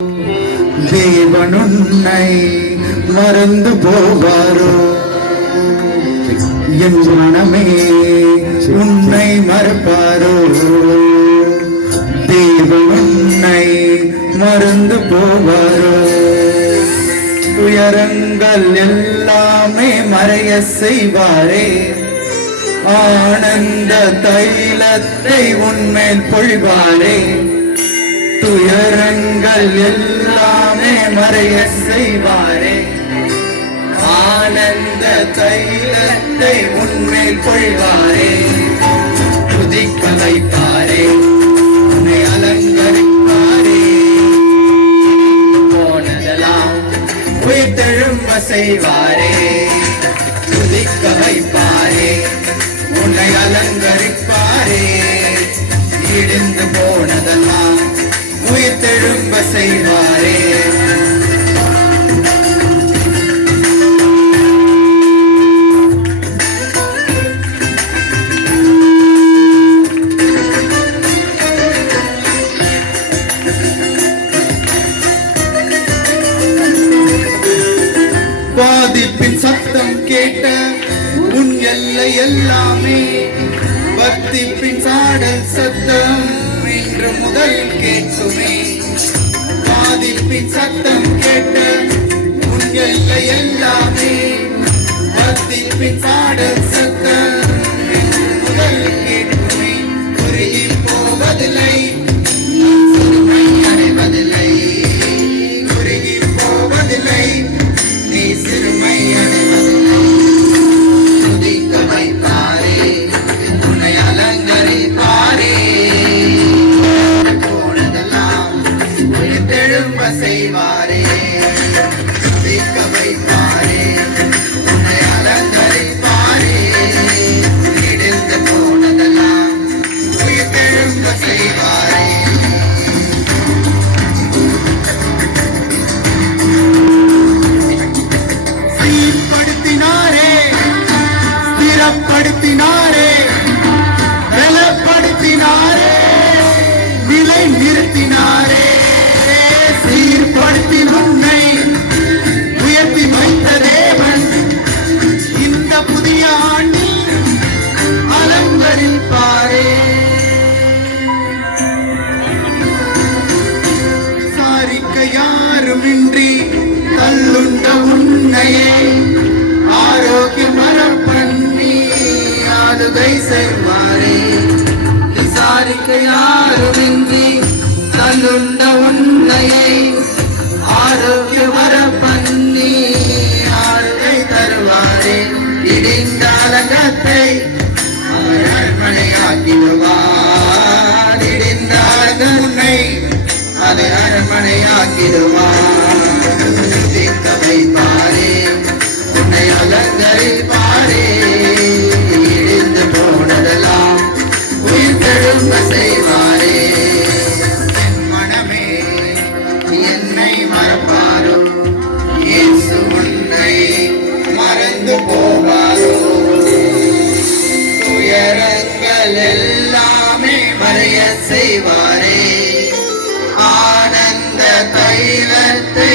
தேவன் உன்னை மறந்து போவாரோ? என் மனமே உன்னை மறப்பாரோ? தேவன் உன்னை மறந்து போவாரோ? துயரங்கள் எல்லாமே மறைய செய்வாரே, ஆனந்த தைலத்தை உன்மேல் பொழிவாரே. துயரங்கள் எல்லாமே மறைய செய்வாரே, ஆனந்த தைலத்தை உன்மேல் பொழிவாரே. துதிக்க வைப்பாரே, உன்னை அலங்கரிப்பாரே. போனதெல்லாம் உயிர்த்தெழும்ப செய்வாரே. துதிக்க வைப்பாரே, உன்னை அலங்கரிப்பாரே. இடிந்து போனதெல்லாம் உயிர்த்தெழும்ப செய்வாரே. பாதிப்பின் சத்தம் கேட்ட உன் எல்லை எல்லாமே, பக்திப்பின் சாடல் சத்தம் இன்று முதல் கேட்குமே. பாதிப்பின் சத்தம் கேட்ட உன் எல்லை எல்லாமே, பக்திப்பின் சாடல் சத்தம் இன்று முதல் கேட்குமே. குறுகி போவதில்லை, சிறுமை அடைவதில்லை. குறுகி போவதில்லை, நீ சிறுமை அடைவதில்லை. துதிக்க வைப்பாரே, உன்னை அலங்கரிப்பாரே. போனதெல்லாம் உயிர்த்தெழும்ப செய்வாரே. துதிக்க வைப்பாரே, உன்னை அலங்கரிப்பாரே. இடிந்து போனதெல்லாம் உயிர்த்தெழும்ப செய்வாரே. சீர்படுத்தினாரே, ஸ்திரப்படுத்தினாரே, பலப்படுத்தினாரே, நிலை நிறுத்தினாரே. சீர்படுத்தி உன்னை உயர்த்தி வைத்த தேவன் இந்த புதிய ஆண்டில் அலங்கரிப்பாரே. விசாரிக்க யாருமின்றி தள்ளுண்ட உன்னையே ஆரோக்கியம் வரப்பண்ணி ஆளுகை செய்வாரே. விசாரிக்க யாருமின்றி தள்ளுண்ட உன்னையை ஆரோக்கியம் வரப்பண்ணி ஆளுகை தருவாரே. இடிந்த அலங்கத்தை அவர் அரண்மனையாக்கிடுவார். இடிந்த அலங்க உன்னை அதை அரண்மனையாக்கிடுவார். துதிக்க வைப்பாரே, உன்னை அலங்கரிப்பாரே. இடிந்து போனதெல்லாம் உயிர்த்தெழும்ப செய்வாரே. என் மனமே என்னை மறப்பாரோ? இயேசு உன்னை மறந்து போவாரோ? துயரங்கள் எல்லாமே மறைய செய்வாரே, ஆனந்த தைலத்தை